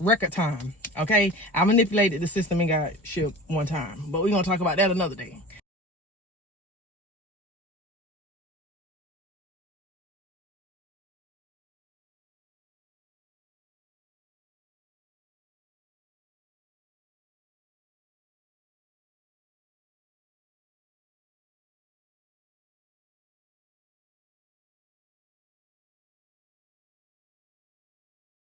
record time. Okay, I manipulated the system and got shipped one time, but we're gonna talk about that another day.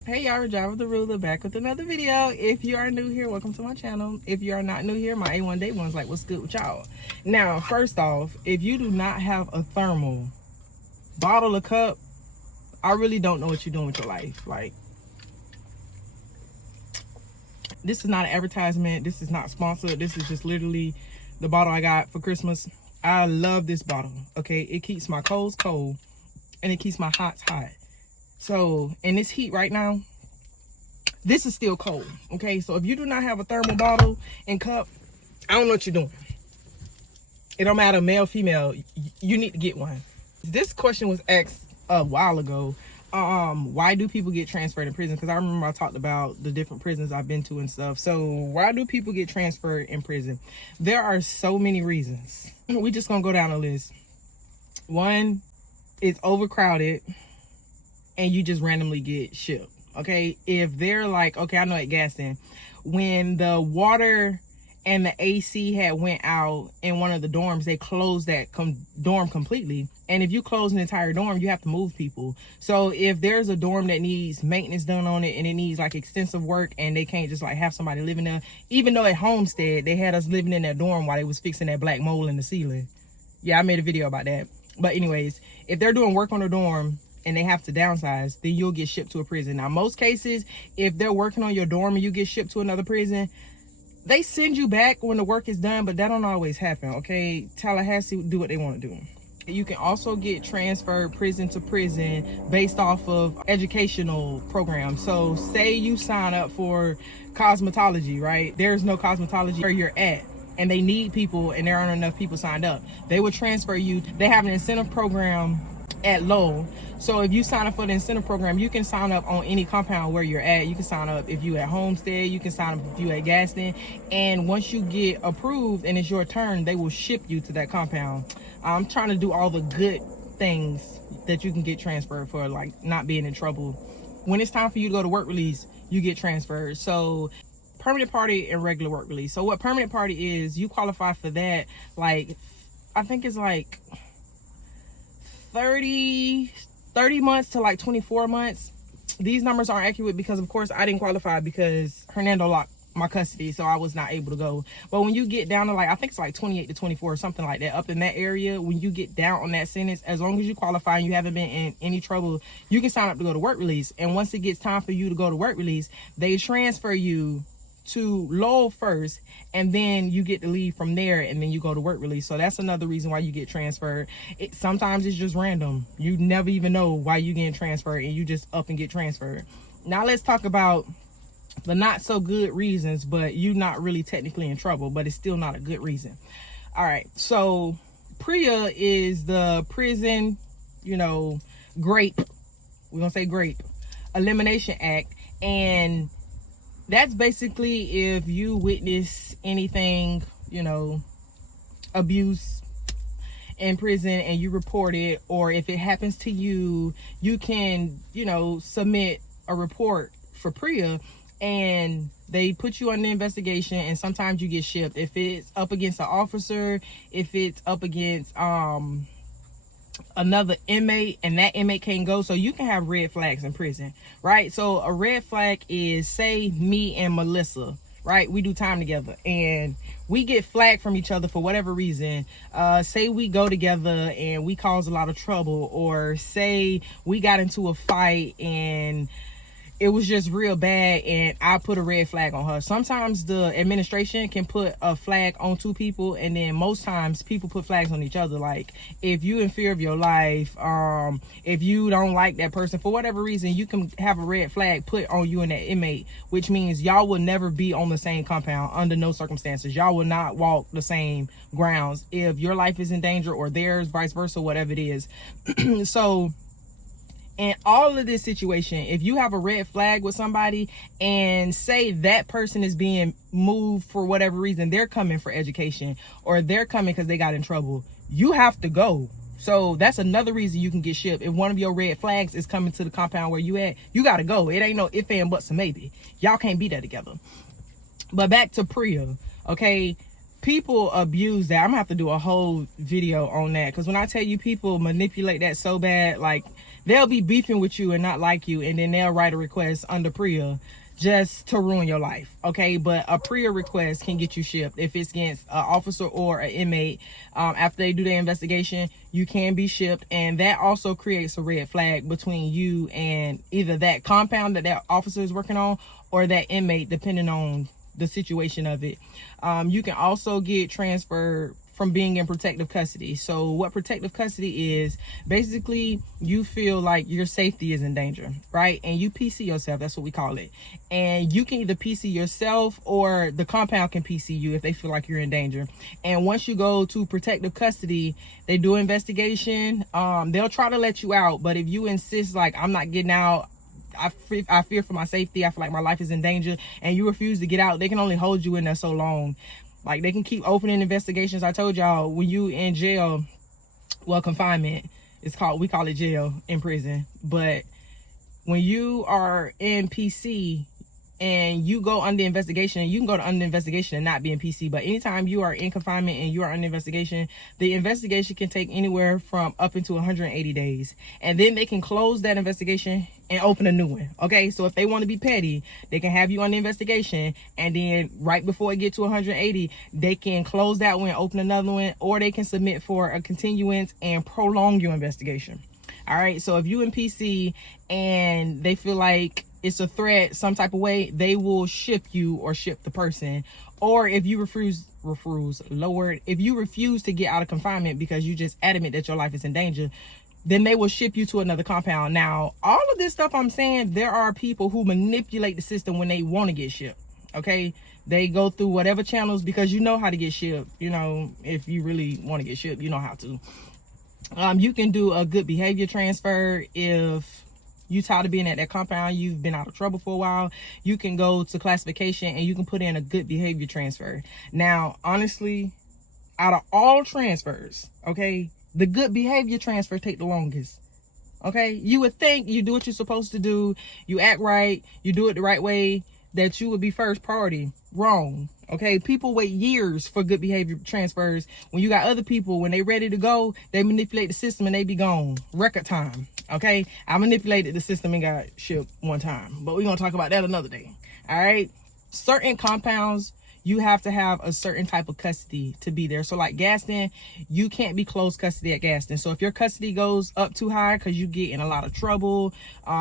Hey y'all, Java the Ruler back with another video. If you are new here, welcome to my channel. If you are not new here, my A1 Day One's like, what's good with y'all? Now, first off, if you do not have a thermal bottle or cup, I really don't know what you're doing with your life. Like, this is not an advertisement. This is not sponsored. This is just literally the bottle I got for Christmas. I love this bottle. Okay, it keeps my colds cold and it keeps my hots hot. So in this heat right now, this is still cold. Okay, so if you do not have a thermal bottle and cup, I don't know what you're doing. It don't matter, male, female, you need to get one. This question was asked a while ago. Why do people get transferred in prison? Because I remember I talked about the different prisons I've been to and stuff. So why do people get transferred in prison? There are so many reasons. We just gonna go down the list. One, it's overcrowded and you just randomly get shipped. Okay, if they're like, okay, I know at Gaston, when the water and the AC had went out in one of the dorms, they closed that dorm completely. And if you close an entire dorm, you have to move people. So if there's a dorm that needs maintenance done on it and it needs like extensive work and they can't just like have somebody living there, even though at Homestead, they had us living in that dorm while they was fixing that black mold in the ceiling. Yeah, I made a video about that. But anyways, if they're doing work on a dorm and they have to downsize, then you'll get shipped to a prison. Now, most cases, if they're working on your dorm and you get shipped to another prison, they send you back when the work is done, but that don't always happen, okay? Tallahassee do what they want to do. You can also get transferred prison to prison based off of educational programs. So say you sign up for cosmetology, right? There's no cosmetology where you're at, and they need people and there aren't enough people signed up. They would transfer you. They have an incentive program at Lowell. So if you sign up for the incentive program, you can sign up on any compound where you're at. You can sign up if you at Homestead, you can sign up if you at Gaston. And once you get approved and it's your turn, they will ship you to that compound. I'm trying to do all the good things that you can get transferred for, like not being in trouble. When it's time for you to go to work release, you get transferred. So permanent party and regular work release. So what permanent party is, you qualify for that. Like, I think it's like 30 months to like 24 months. These numbers aren't accurate because of course I didn't qualify because Hernando locked my custody, so I was not able to go. But when you get down to like, I think it's like 28 to 24 or something like that, up in that area, when you get down on that sentence, as long as you qualify and you haven't been in any trouble, you can sign up to go to work release. And once it gets time for you to go to work release, they transfer you to Lowell first, and then you get to leave from there, and then you go to work release. So that's another reason why you get transferred. Sometimes it's just random. You never even know why you getting transferred, and you just up and get transferred. Now let's talk about the not so good reasons, but you're not really technically in trouble, but it's still not a good reason. All right, so PREA is the prison, grape, we're gonna say grape, Elimination Act. And that's basically if you witness anything, abuse in prison and you report it, or if it happens to you, you can, submit a report for PREA and they put you on the investigation, and sometimes you get shipped. If it's up against an officer, if it's up against another inmate and that inmate can't go, so you can have red flags in prison, right? So a red flag is, say me and Melissa, right, we do time together and we get flagged from each other for whatever reason. Say we go together and we cause a lot of trouble, or say we got into a fight and it was just real bad and I put a red flag on her. Sometimes the administration can put a flag on two people, and then most times people put flags on each other. Like if you in fear of your life, if you don't like that person for whatever reason, you can have a red flag put on you and that inmate, which means y'all will never be on the same compound under no circumstances. Y'all will not walk the same grounds if your life is in danger or theirs, vice versa, whatever it is. So In all of this situation, if you have a red flag with somebody and say that person is being moved for whatever reason, they're coming for education or they're coming because they got in trouble, you have to go. So that's another reason you can get shipped. If one of your red flags is coming to the compound where you at, you got to go. It ain't no if and buts and maybe. Y'all can't be there together. But back to Priya, okay? People abuse that. I'm gonna have to do a whole video on that, because when I tell you, people manipulate that so bad, like they'll be beefing with you and not like you, and then they'll write a request under Priya just to ruin your life, okay? But a Priya request can get you shipped if it's against an officer or an inmate. After they do their investigation, you can be shipped, and that also creates a red flag between you and either that compound that officer is working on or that inmate, depending on the situation of it. You can also get transferred from being in protective custody. So what protective custody is, basically you feel like your safety is in danger, right? And you PC yourself, that's what we call it. And you can either PC yourself or the compound can PC you if they feel like you're in danger. And once you go to protective custody, they do an investigation. They'll try to let you out, but if you insist like, I'm not getting out, I fear for my safety, I feel like my life is in danger, and you refuse to get out, they can only hold you in there so long. Like, they can keep opening investigations. I told y'all, when you in jail, well, confinement, we call it jail in prison. But when you are in PC and you go under investigation, you can go to under investigation and not be in PC. But anytime you are in confinement and you are under investigation, the investigation can take anywhere from up into 180 days. And then they can close that investigation and open a new one. Okay, so if they want to be petty, they can have you on the investigation, and then right before it gets to 180, they can close that one, open another one, or they can submit for a continuance and prolong your investigation. All right, so if you in PC and they feel like it's a threat some type of way, they will ship you or ship the person. Or if you refuse to get out of confinement because you just adamant that your life is in danger, then they will ship you to another compound. Now, all of this stuff I'm saying, there are people who manipulate the system when they want to get shipped, okay? They go through whatever channels, because you know how to get shipped. You know, if you really want to get shipped, you know how to. You can do a good behavior transfer if you tired of being at that compound, you've been out of trouble for a while. You can go to classification and you can put in a good behavior transfer. Now, honestly, out of all transfers, okay, the good behavior transfer take the longest. Okay, you would think you do what you're supposed to do, you act right, you do it the right way, that you would be first priority. Wrong. Okay, people wait years for good behavior transfers. When you got other people, when they ready to go, they manipulate the system and they be gone. Record time. Okay, I manipulated the system and got shipped one time, but we're gonna talk about that another day. All right, certain compounds, you have to have a certain type of custody to be there. So like Gaston, you can't be closed custody at Gaston. So if your custody goes up too high because you get in a lot of trouble,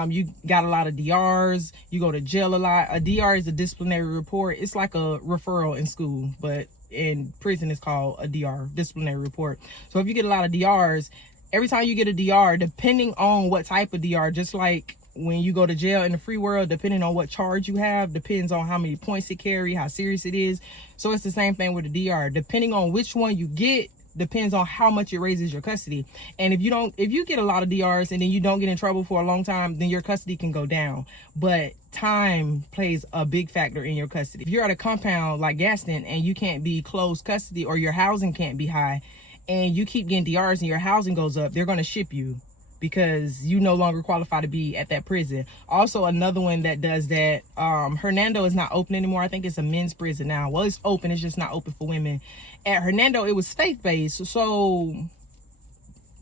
you got a lot of DRs, you go to jail a lot. A DR is a disciplinary report. It's like a referral in school, but in prison it's called a DR, disciplinary report. So if you get a lot of DRs, every time you get a DR, depending on what type of DR, just like when you go to jail in the free world, depending on what charge you have, depends on how many points it carry, how serious it is. So it's the same thing with the DR. Depending on which one you get, depends on how much it raises your custody. And if you get a lot of DRs and then you don't get in trouble for a long time, then your custody can go down. But time plays a big factor in your custody. If you're at a compound like Gaston and you can't be closed custody, or your housing can't be high, and you keep getting DRs and your housing goes up, they're going to ship you, because you no longer qualify to be at that prison. Also, another one that does that, Hernando is not open anymore. I think it's a men's prison now. Well, it's open, it's just not open for women. At Hernando, it was faith-based. So,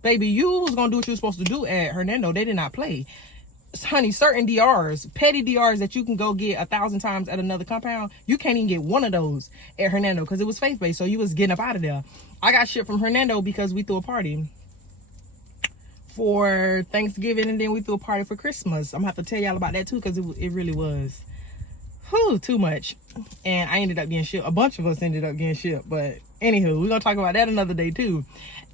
baby, you was gonna do what you were supposed to do at Hernando. They did not play. Honey, certain DRs, petty DRs that you can go get 1,000 times at another compound, you can't even get one of those at Hernando because it was faith-based. So you was getting up out of there. I got shipped from Hernando because we threw a party for Thanksgiving, and then we threw a party for Christmas. I'm gonna have to tell y'all about that too, because it really was too much. And I ended up getting shipped. A bunch of us ended up getting shipped, but anywho, we're gonna talk about that another day too.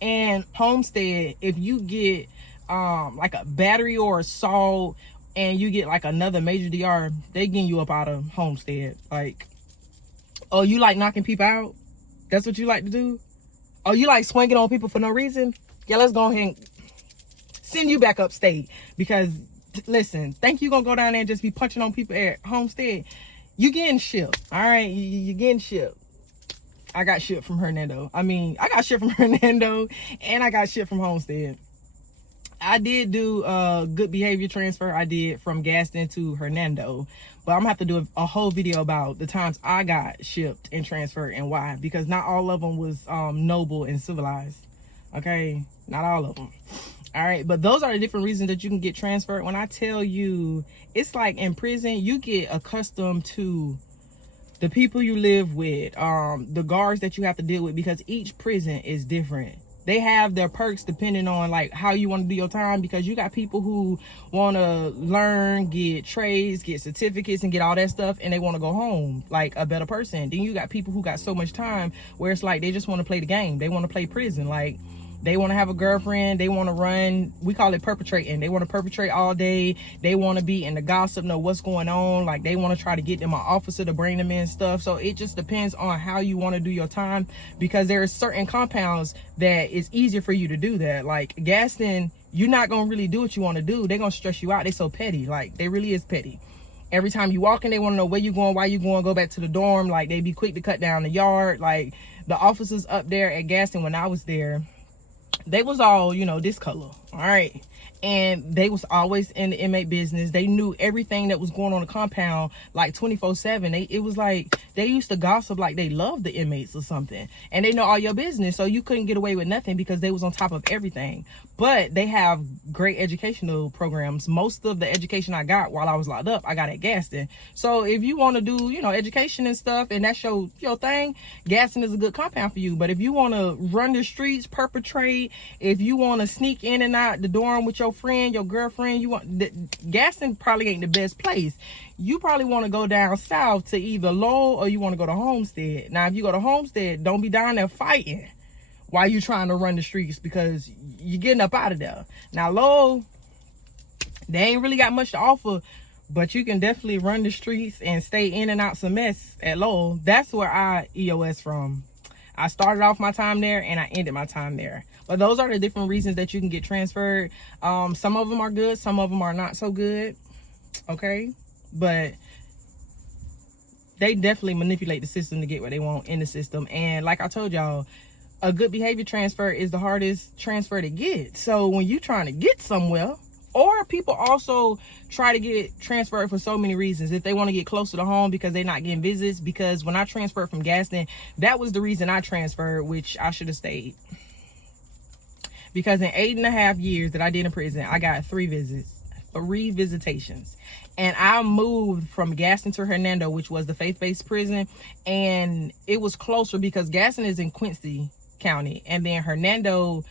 And Homestead, if you get like a battery or assault and you get like another major DR, they getting you up out of Homestead. Like, oh, you like knocking people out? That's what you like to do? Oh, you like swinging on people for no reason? Yeah, let's go ahead and send you back upstate. Because listen, think you gonna go down there and just be punching on people at Homestead? You getting shipped, all right? You getting shipped. I got shipped from Hernando. I got shipped from Hernando, and I got shipped from Homestead. I did do a good behavior transfer. I did from Gaston to Hernando, but I'm gonna have to do a whole video about the times I got shipped and transferred and why, because not all of them was noble and civilized. Okay, not all of them. All right, but those are the different reasons that you can get transferred. When I tell you, it's like in prison, you get accustomed to the people you live with, the guards that you have to deal with, because each prison is different. They have their perks depending on like how you want to do your time, because you got people who want to learn, get trades, get certificates, and get all that stuff, and they want to go home like a better person. Then you got people who got so much time where it's like they just want to play the game. They want to play prison. Like, they want to have a girlfriend. They want to run. We call it perpetrating. They want to perpetrate all day. They want to be in the gossip, know what's going on. Like, they want to try to get them an officer to bring them in stuff. So it just depends on how you want to do your time, because there are certain compounds that it's easier for you to do that. Like Gaston, you're not going to really do what you want to do. They're going to stress you out. They so petty. Like, they really is petty. Every time you walk in, they want to know where you going, why you going, go back to the dorm. Like, they be quick to cut down the yard. Like, the officers up there at Gaston when I was there, they was all, you know, this color, all right? And they was always in the inmate business. They knew everything that was going on in the compound, like 24/7. It was like they used to gossip like they loved the inmates or something. And they know all your business, so you couldn't get away with nothing because they was on top of everything. But they have great educational programs. Most of the education I got while I was locked up, I got at Gaston. So if you want to do, you know, education and stuff, and that's your thing, Gaston is a good compound for you. But if you want to run the streets, perpetrate, if you want to sneak in and out the dorm with your friend, your girlfriend, Gaston probably ain't the best place. You probably want to go down south to either Lowell or you want to go to Homestead. Now, if you go to Homestead, don't be down there fighting while you trying to run the streets, because you're getting up out of there. Now, Lowell, they ain't really got much to offer, but you can definitely run the streets and stay in and out some mess at Lowell. That's where I EOS from. I started off my time there and I ended my time there. But those are the different reasons that you can get transferred. Some of them are good, some of them are not so good. Okay, but they definitely manipulate the system to get what they want in the system. And like I told y'all, a good behavior transfer is the hardest transfer to get. So when you trying to get somewhere, or people also try to get transferred for so many reasons. If they want to get closer to home because they're not getting visits. Because when I transferred from Gaston, that was the reason I transferred, which I should have stayed. Because in 8.5 years that I did in prison, I got 3 visitations. And I moved from Gaston to Hernando, which was the faith-based prison. And it was closer because Gaston is in Quincy County, and then Hernando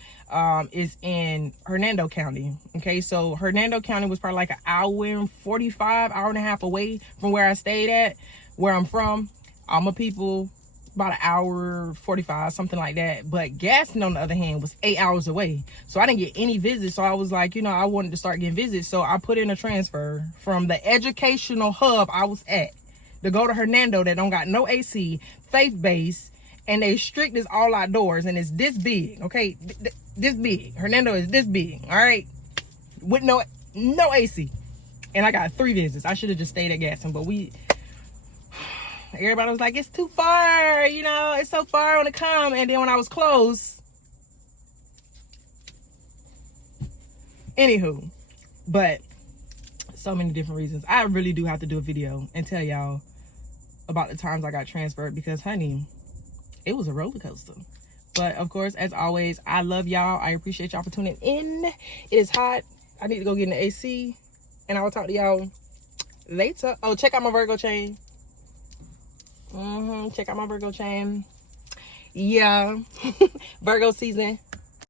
is in Hernando County. Okay, so Hernando County was probably like an hour and 45, hour and a half away from where I stayed at, where I'm from. Alma people, about an hour 45, something like that. But Gaston, on the other hand, was 8 hours away, so I didn't get any visits. So I was like, you know, I wanted to start getting visits, so I put in a transfer from the educational hub I was at to go to Hernando that don't got no AC, faith-based, and they strict is all outdoors, and it's this big. Okay, this big. Hernando is this big, all right, with no AC. And I got 3 visits. I should have just stayed at Gaston, but everybody was like, it's too far, you know, it's so far, I want to come. And then when I was close, anywho, but so many different reasons. I really do have to do a video and tell y'all about the times I got transferred, because honey, it was a roller coaster. But of course, as always, I love y'all. I appreciate y'all for tuning in. It is hot. I need to go get in the AC, and I will talk to y'all later. Oh, check out my Virgo chain. Check out my Virgo chain. Yeah. Virgo season